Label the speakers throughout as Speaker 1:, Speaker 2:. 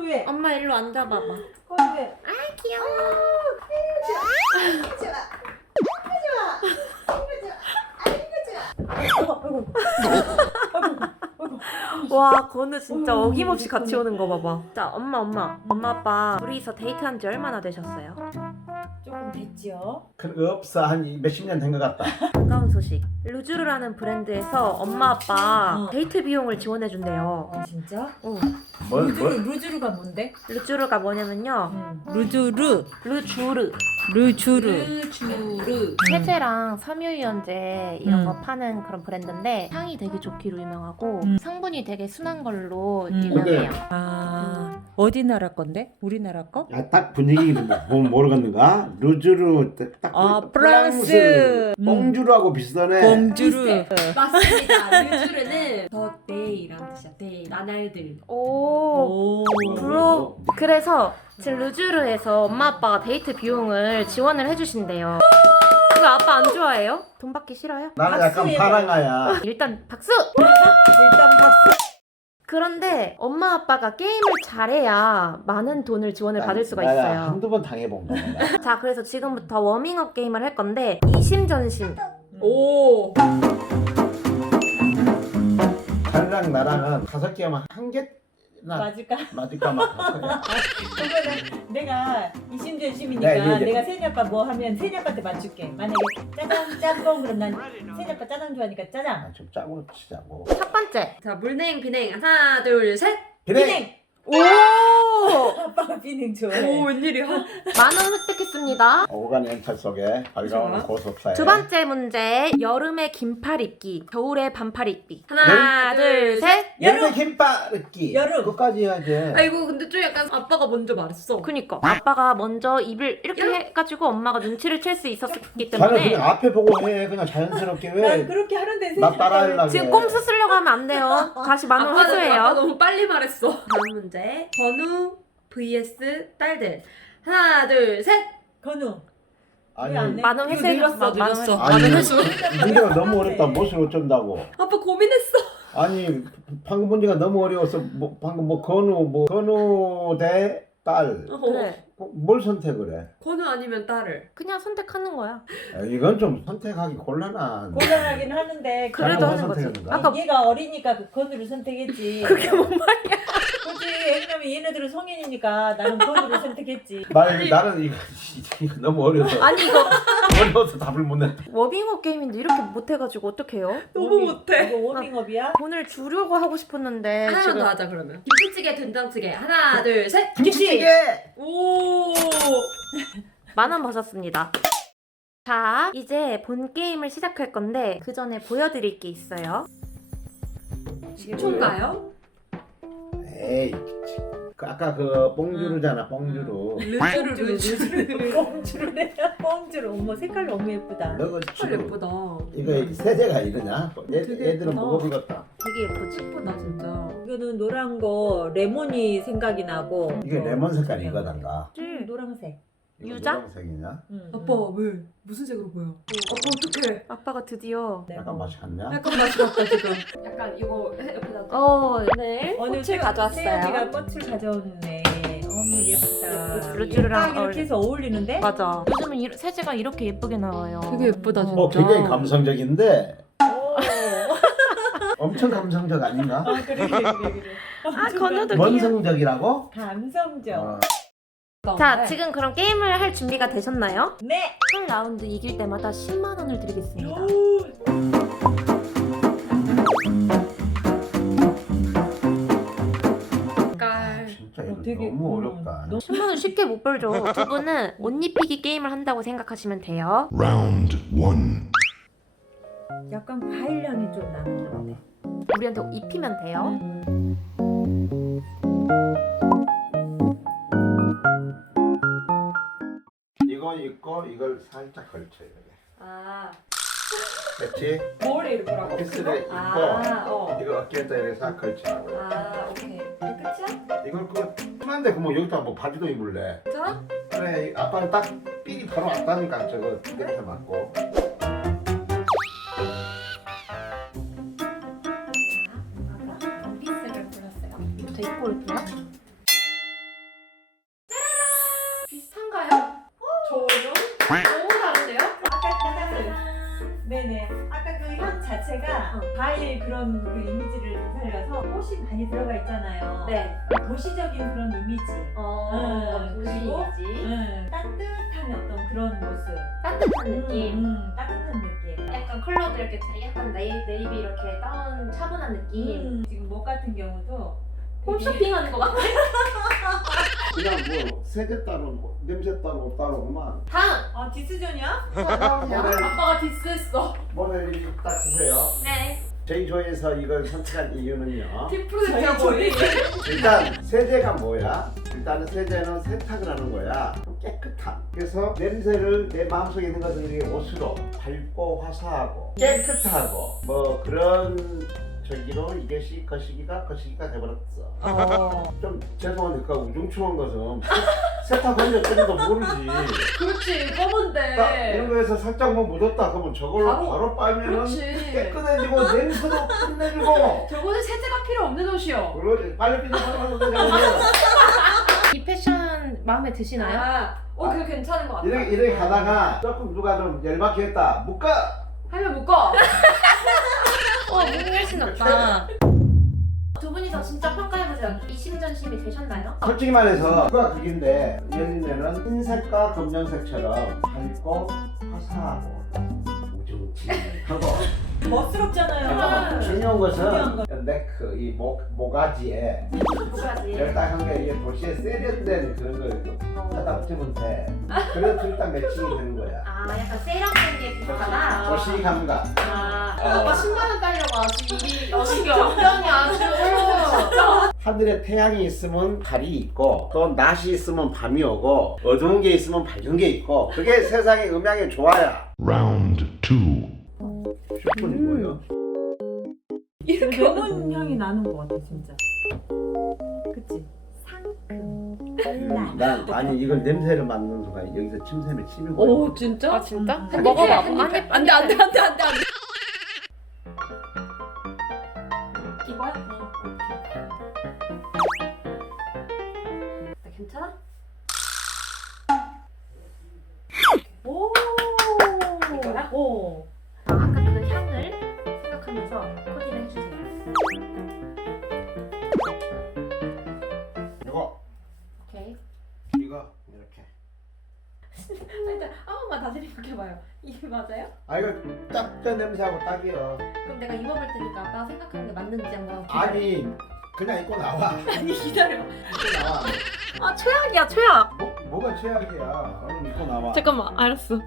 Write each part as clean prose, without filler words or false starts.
Speaker 1: 왜?
Speaker 2: 엄마 일로 앉아봐봐.
Speaker 1: 건우 왜?
Speaker 2: 아 귀여워. 와 건우 진짜 어김없이 같이 오는 거 봐봐. 자 엄마 아빠 둘이서 데이트한 지 얼마나 되셨어요?
Speaker 1: 조금 됐지요.
Speaker 3: 그거 없어. 한 몇십 년 된 것 같다.
Speaker 2: 반가운 소식. 루즈루라는 브랜드에서 엄마 아빠 데이트 비용을 지원해 준대요.
Speaker 1: 진짜?
Speaker 3: 뭘?
Speaker 1: 루즈루가 뭔데?
Speaker 2: 루즈루가 뭐냐면요.
Speaker 1: 루즈루.
Speaker 2: 루주르.
Speaker 1: 루즈루.
Speaker 2: 세제랑 섬유유연제 이런 거
Speaker 1: 음.
Speaker 2: 파는 그런 브랜드인데 향이 되게 좋기로 유명하고
Speaker 1: 음.
Speaker 2: 성분이 되게 순한 걸로
Speaker 1: 음.
Speaker 2: 유명해요.
Speaker 1: 아 어디 나라 건데? 우리나라 거?
Speaker 3: 야, 딱 분위기 보면 모르겠는가? 루즈루 딱
Speaker 1: 아, 프랑스.
Speaker 3: 뽕주루하고 비슷하네.
Speaker 1: 봉주루.
Speaker 4: 맞습니다. 루즈르는 더 데이라는 뜻이야. 데이 나날들.
Speaker 2: 오. 그래서 지금 루즈루에서 엄마 아빠가 데이트 비용을 지원을 해주신대요. 왜 아빠 안 좋아해요? 돈 받기 싫어요?
Speaker 3: 나는 약간
Speaker 1: 박수예요.
Speaker 3: 파랑아야.
Speaker 2: 일단 박수!
Speaker 1: 일단 박수.
Speaker 2: 그런데 엄마 아빠가 게임을 잘해야 많은 돈을 지원을 받을 수가 있어요.
Speaker 3: 한두 번 당해본 거야.
Speaker 2: 자, 그래서 지금부터 워밍업 게임을 할 건데 이심전심.
Speaker 4: 오.
Speaker 3: 자네랑 나랑은 5개만 한 개나
Speaker 1: 맞을까?
Speaker 3: 맞을까 막.
Speaker 1: 그러면은 내가 이심전심이니까
Speaker 3: 네, 이제.
Speaker 1: 내가 세냐빠 뭐 하면 세냐빠한테 맞출게. 만약에 짜장 짬뽕 그럼 난 세냐빠 짜장 좋아하니까 짜장.
Speaker 3: 아, 좀 짜고 치자고.
Speaker 2: 첫 번째.
Speaker 4: 자 물냉 비냉 하나 둘 셋.
Speaker 3: 비냉!
Speaker 2: 오!
Speaker 1: 아빠가 비냉 좋아해.
Speaker 4: 오 웬일이야?
Speaker 2: 만원 획득했습니다.
Speaker 3: 오간 연탈 속에 밝아오는
Speaker 4: 좋아.
Speaker 3: 고속사에.
Speaker 2: 두 번째 문제. 여름에 긴팔 입기, 겨울에 반팔 입기. 하나,
Speaker 4: 하나,
Speaker 2: 둘, 셋.
Speaker 3: 여름에 김밥 입기.
Speaker 1: 여름.
Speaker 3: 끝까지 해야지.
Speaker 4: 아이고 근데 좀 약간 아빠가 먼저 말했어.
Speaker 2: 그니까 아빠가 먼저 입을 이렇게 해가지고 엄마가 눈치를 챌 수 있었기
Speaker 3: 자네
Speaker 2: 때문에
Speaker 3: 그냥 앞에 보고 해. 그냥 자연스럽게
Speaker 1: 난
Speaker 3: 왜.
Speaker 1: 그렇게 하는데
Speaker 3: 나 따라하려고.
Speaker 2: 지금 꼼수 쓰려고 하면 안 돼요. 다시 만원
Speaker 4: 아빠
Speaker 2: 회수해요.
Speaker 4: 너무 빨리 말했어. 다음 문제. 건우 vs 딸들. 하나 둘 셋.
Speaker 1: 건우.
Speaker 3: 아니,
Speaker 1: 왜안 내?
Speaker 2: 만원
Speaker 4: 이거
Speaker 2: 회수해.
Speaker 4: 늘었어,
Speaker 2: 만원
Speaker 4: 늘었어.
Speaker 2: 회수.
Speaker 3: 아니,
Speaker 2: 만원 회수.
Speaker 3: 문제가 너무 어렵다. 무엇을 어쩐다고.
Speaker 4: 아빠 고민했어.
Speaker 3: 아니, 방금 문제가 너무 어려워서 방금 건우 대 딸.
Speaker 2: 그래.
Speaker 3: 뭘 선택을 해?
Speaker 4: 건우 아니면 딸을.
Speaker 2: 그냥 선택하는 거야.
Speaker 3: 이건 좀 선택하기 곤란한.
Speaker 1: 곤란하긴 하는데
Speaker 2: 그래도
Speaker 3: 자네가
Speaker 2: 하는 거지.
Speaker 3: 선택했는가?
Speaker 2: 아까
Speaker 1: 얘가 어리니까 그 건우를 선택했지.
Speaker 2: 그게 뭔 말이야?
Speaker 1: 그렇지. 왜냐면 얘네들은 성인이니까 나는 건우를 선택했지.
Speaker 3: 나는 이거 너무 어려서
Speaker 2: 아니 이거
Speaker 3: 어려워서 답을 못 냈다.
Speaker 2: 워밍업 게임인데 이렇게 못해가지고 어떡해요?
Speaker 4: 너무 못해.
Speaker 1: 이거 워밍업이야?
Speaker 2: 돈을 주려고 하고 싶었는데
Speaker 4: 하나만
Speaker 2: 지금
Speaker 4: 더 하자 그러면. 김치찌개 된장찌개. 하나 둘 셋.
Speaker 1: 김치.
Speaker 4: 오.
Speaker 2: 만원 버셨습니다. 자, 이제 본 게임을 시작할 건데 그 전에 보여드릴 게 있어요.
Speaker 4: 총가요?
Speaker 3: 에이, 아까 그 뽕주루잖아, 뽕주루.
Speaker 4: 루즈루.
Speaker 1: 뽕주를 해야 뽕주를. 어머 색깔 너무 예쁘다.
Speaker 3: 너가
Speaker 4: 헐 예쁘다.
Speaker 3: 이거 세제가 이러냐?
Speaker 4: 되게
Speaker 3: 애들은
Speaker 4: 예쁘다.
Speaker 3: 먹어보겠다.
Speaker 2: 되게 예쁘지?
Speaker 4: 예쁘다 진짜.
Speaker 1: 이거는 노란 거 레몬이 생각이 나고.
Speaker 3: 이게 레몬 색깔이 이거단가.
Speaker 1: 노란색.
Speaker 3: 이거
Speaker 2: 유자?
Speaker 3: 노란색이냐?
Speaker 4: 아빠 왜 무슨 색으로 보여? 아빠 어떡해?
Speaker 2: 아빠가 드디어
Speaker 3: 약간 맛이 같냐?
Speaker 4: 약간 맛이 같다 지금. 약간 이거 옆에다.
Speaker 2: 네
Speaker 1: 오늘
Speaker 2: 꽃을 가져왔어요.
Speaker 1: 세연이가 꽃을 가져오네. 어머 예쁘다.
Speaker 2: 루즈루랑
Speaker 1: 딱 이렇게 해서 어울리는데?
Speaker 2: 맞아. 요즘은 세제가 이렇게 예쁘게 나와요.
Speaker 4: 되게 예쁘다 진짜.
Speaker 3: 굉장히 감성적인데
Speaker 1: 오.
Speaker 3: 엄청 감성적 아닌가?
Speaker 1: 그래.
Speaker 2: 아 건우도 귀여워.
Speaker 3: 원성적이라고?
Speaker 1: 감성적.
Speaker 3: 어.
Speaker 2: 자, 지금 그럼 게임을 할 준비가 되셨나요?
Speaker 1: 네.
Speaker 2: 한 라운드 이길 때마다 10만 원을 드리겠습니다.
Speaker 4: 색깔.
Speaker 3: 진짜 이거
Speaker 1: 되게,
Speaker 3: 너무 어렵다.
Speaker 1: 너무-
Speaker 2: 10만 원 쉽게 못 벌죠. 두 분은 옷 입히기 게임을 한다고 생각하시면 돼요.
Speaker 5: Round 1.
Speaker 1: 약간 과일 향이 좀 나는 것 같아.
Speaker 2: 우리한테 입히면 돼요.
Speaker 3: 이거 입고 이걸 살짝 걸쳐야 돼.
Speaker 4: 아
Speaker 3: 그렇지?
Speaker 4: 머리 입으라고.
Speaker 3: 피스를 입고
Speaker 4: 어.
Speaker 3: 이거 어깨에다 이렇게 싹 걸치라고.
Speaker 4: 아 오케이. 이게 끝이야?
Speaker 3: 이걸 그거 심한데 그뭐 여기다 뭐 바지도 입을래?
Speaker 4: 괜찮아?
Speaker 3: 그래 아빠는 딱 삘이 바로 왔다니까 저거 냄새 맡고.
Speaker 4: 원피스를 골랐어요.
Speaker 2: 이거 더 입고 올게요.
Speaker 1: 네네. 아까 그 향 자체가 과일 그런 그 이미지를 살려서 꽃이 많이 들어가 있잖아요.
Speaker 4: 네.
Speaker 1: 도시적인 그런 이미지. 그리고 따뜻한 어떤 그런 모습.
Speaker 2: 따뜻한 느낌.
Speaker 1: 따뜻한 느낌.
Speaker 2: 약간 컬러도 이렇게 약간 네이비 이렇게 다운 차분한 느낌.
Speaker 1: 지금 목 같은 경우도
Speaker 2: 홈쇼핑하는 것 같아.
Speaker 3: 그냥 뭐 세제 따로 뭐 냄새 따로 따로구만.
Speaker 2: 다음.
Speaker 1: 아 디스전이야?
Speaker 2: 아빠가 디스했어.
Speaker 3: 모델 이렇게 딱 쓰세요.
Speaker 2: 네.
Speaker 3: 제이조에서 이걸 선택한 이유는요.
Speaker 2: 디프로젝트가 뭐니?
Speaker 3: 일단 세제가 뭐야? 일단은 세제는 세탁을 하는 거야. 깨끗한. 그래서 냄새를 내 마음속에 있는 것을 이렇게 옷으로 밝고 화사하고 깨끗하고 뭐 그런 저기로 이것이 거시기가 돼버렸어. 좀 죄송한데 그 우중충한 것은 세탁하는 때도 모르지.
Speaker 2: 그렇지.
Speaker 3: 딱
Speaker 2: 검은데.
Speaker 3: 이런 거에서 살짝 뭐 묻었다 그러면 저걸로 바로 빨면은
Speaker 2: 그렇지.
Speaker 3: 깨끗해지고 냄새도 끝내주고.
Speaker 2: 저거는 세제가 필요 없는 옷이요.
Speaker 3: 그러지. 빨리 삐져나가는 거잖아.
Speaker 2: 이 패션 마음에 드시나요?
Speaker 4: 그거 괜찮은 것 같아.
Speaker 3: 이렇게 가다가 조금 누가 좀 열받게 했다. 묶어!
Speaker 4: 하면 묶어.
Speaker 2: 무궁할 순 없다. 두 분이서 진짜 평가해보세요. 이심전심이 되셨나요?
Speaker 3: 솔직히 말해서 그가 그긴데 예를 들면 흰색과 검정색처럼 밝고 화사하고 우중충하고
Speaker 1: 멋스럽잖아요.
Speaker 3: 중요한
Speaker 1: 중요한
Speaker 3: 것은 네크, 이 모가지에
Speaker 2: 누가지?
Speaker 3: 열딱한 게 이게 도시에 세련된 그런 걸 갖다 붙이면 돼. 그래서 일단 매칭이 되는 거야.
Speaker 2: 약간 세련된 게 필요하다.
Speaker 3: 도시 감각.
Speaker 2: 아빠 10만원 딸려가 지금 일이 정병이 아주.
Speaker 3: 하늘에 태양이 있으면 달이 있고 또 낮이 있으면 밤이 오고 어두운 게 있으면 밝은 게 있고 그게 세상의 음향의 조화야.
Speaker 5: Round 2.
Speaker 3: 슈퍼이 뭐예요?
Speaker 1: 레몬 향이 나는 것 같아 진짜. 그치? 상큼.
Speaker 3: 난 아니 이걸 냄새를 맡는 순간 여기서 침샘에 침이 고여.
Speaker 4: 오 진짜?
Speaker 2: 아 진짜?
Speaker 4: 한
Speaker 2: 먹어봐.
Speaker 4: 입에, 한 입에.
Speaker 2: 안돼.
Speaker 4: 이거야? 괜찮아?
Speaker 1: 오.
Speaker 4: 이거야?
Speaker 1: 오.
Speaker 2: 아까 그 향을 생각하면서 코디를 해주세요.
Speaker 3: 이거
Speaker 2: 오케이.
Speaker 3: 이거 이렇게.
Speaker 4: 일단 한 번만 다시 생각해봐요. 이게 맞아요?
Speaker 3: 아 이거 딱저 냄새하고 딱이요.
Speaker 2: 그럼 내가 입어볼 테니까 아빠가 생각하는 게 맞는지 한번.
Speaker 3: 아니 그냥 입고 나와.
Speaker 4: 아니 기다려.
Speaker 3: 입고 나와.
Speaker 2: 아 최악이야 최악.
Speaker 3: 뭐가 최악이야. 얼른 입고 나와.
Speaker 2: 잠깐만 알았어.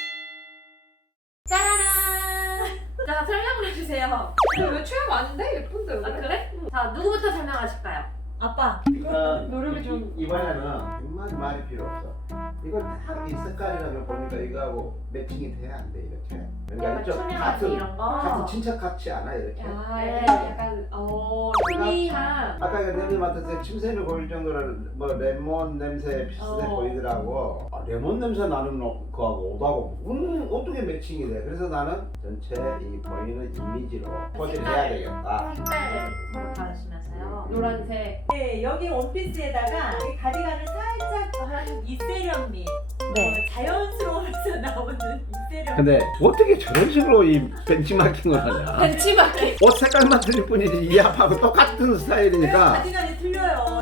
Speaker 2: 짜라란. 자 설명을 해주세요.
Speaker 4: 왜 최악 아닌데? 예쁜데 왜?
Speaker 2: 아 그래? 자 누구부터 설명하실까요?
Speaker 1: 아빠.
Speaker 4: 노력이 좀-
Speaker 3: 이번에는 정말 말이 필요 없어. 이거 딱 이 색깔이라면 보니까 이거하고 매칭이 돼야 안 돼 이렇게. 그러니까
Speaker 2: 약간
Speaker 3: 좀
Speaker 2: 투명하지 이런 거.
Speaker 3: 같은 친척 같지 않아 이렇게.
Speaker 4: 야, 약간 프리한.
Speaker 3: 아까 그 냄새 맡았을 때 침샘이 보일 정도로 뭐 레몬 냄새 비슷해 보이더라고. 레몬 냄새 나는 거하고 옷하고 어떻게 매칭이 돼? 그래서 나는 전체 이 보이는 이미지로 코디를 해야 되겠다.
Speaker 2: 색깔 생각하시면서요.
Speaker 4: 노란색.
Speaker 1: 네, 여기 원피스에다가 이 가디건을 살짝 한 이세련미.
Speaker 2: 네.
Speaker 1: 자연스러워서 나오는 이세련.
Speaker 3: 근데 어떻게 저런 식으로 이 벤치마킹을 하냐?
Speaker 2: 벤치마킹.
Speaker 3: 옷 색깔만 틀릴 뿐이지 이 앞하고 똑같은 스타일이니까
Speaker 1: 가디건이 틀려요.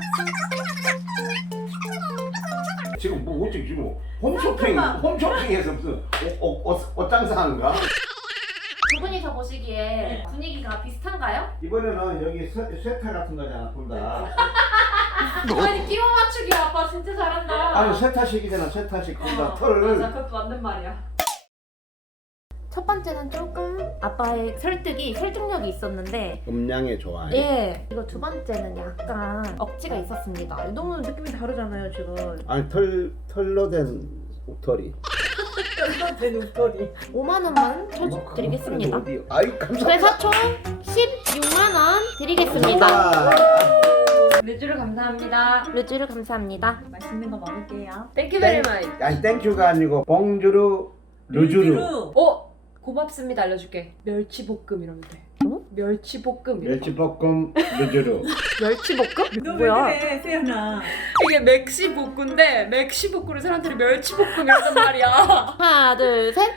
Speaker 3: 지금 뭐 어떻게 지금 홈쇼핑에서 무슨 옷 장사하는가?
Speaker 2: 두 분이서 보시기에 분위기가 비슷한가요?
Speaker 3: 이번에는 여기 쇠타 같은 거잖아 둘 다.
Speaker 2: 아니 끼워 맞추기 아빠 진짜 잘한다.
Speaker 3: 아니 쇠타식이잖아 쇠타식 둘다
Speaker 4: 맞아,
Speaker 3: 털을.
Speaker 4: 그것도 맞는 말이야.
Speaker 2: 첫 번째는 조금 아빠의 설득력이 있었는데
Speaker 3: 음량의 조화.
Speaker 2: 예 이거 두 번째는 약간 억지가 있었습니다. 너무 느낌이 다르잖아요 지금.
Speaker 3: 아니 털로 된 옷털이.
Speaker 1: 된 옷걸이.
Speaker 2: 5만 원만 쳐드리겠습니다.
Speaker 3: 아이 감사합니다.
Speaker 2: 그래서 총 16만 원 드리겠습니다.
Speaker 4: 르주를 감사합니다.
Speaker 2: 르주를 감사합니다.
Speaker 1: 맛있는 거 먹을게요.
Speaker 4: 땡큐 베리 마이.
Speaker 3: 아니 땡큐가 아니고 봉주루 루주루.
Speaker 4: 고맙습니다 알려줄게. 멸치볶음 이러면 돼. 멸치볶음.
Speaker 3: 멸치볶음 루즈루.
Speaker 2: 멸치볶음?
Speaker 1: 너 왜
Speaker 2: 뭐야?
Speaker 1: 그래 세연아?
Speaker 4: 이게 맥시볶음인데 맥시볶음을 사람들이 멸치볶음 이러단 말이야.
Speaker 2: 하나, 둘, 셋.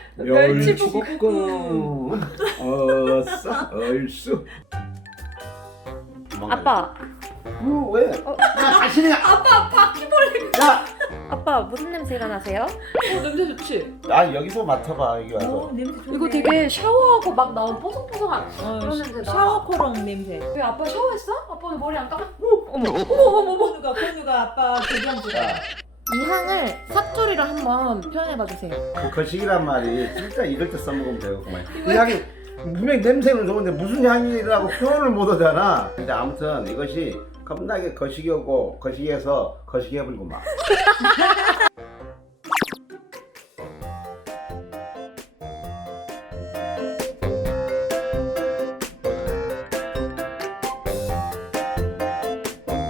Speaker 3: 멸치볶음. 어싸 얼쑤.
Speaker 2: 아빠,
Speaker 3: 왜? 야 다시는
Speaker 4: 아빠 바퀴벌레.
Speaker 3: 야.
Speaker 2: 아빠 무슨 냄새가 나세요?
Speaker 4: 냄새 좋지?
Speaker 3: 아 여기서 맡아봐 여기 와서.
Speaker 1: 오 냄새 좋네.
Speaker 4: 이거 되게 샤워하고 막 나온 뽀송뽀송한
Speaker 1: 어,
Speaker 4: 그런 냄새다.
Speaker 1: 샤워코롱 냄새.
Speaker 4: 왜 아빠 샤워했어? 아빠는 머리 안 감았?
Speaker 1: 건우가 아빠 대기한 줄
Speaker 3: 야,
Speaker 2: 이 향을 사투리로 한번 표현해봐 주세요.
Speaker 3: 그 거식이란 말이 진짜 이럴 때 써먹으면 되겠구만. 이 향이 분명히 냄새는 좋은데 무슨 향이라고 표현을 못 하잖아. 근데 아무튼 이것이 겁나게 거식이었고 거식에서 거식해버리고 막.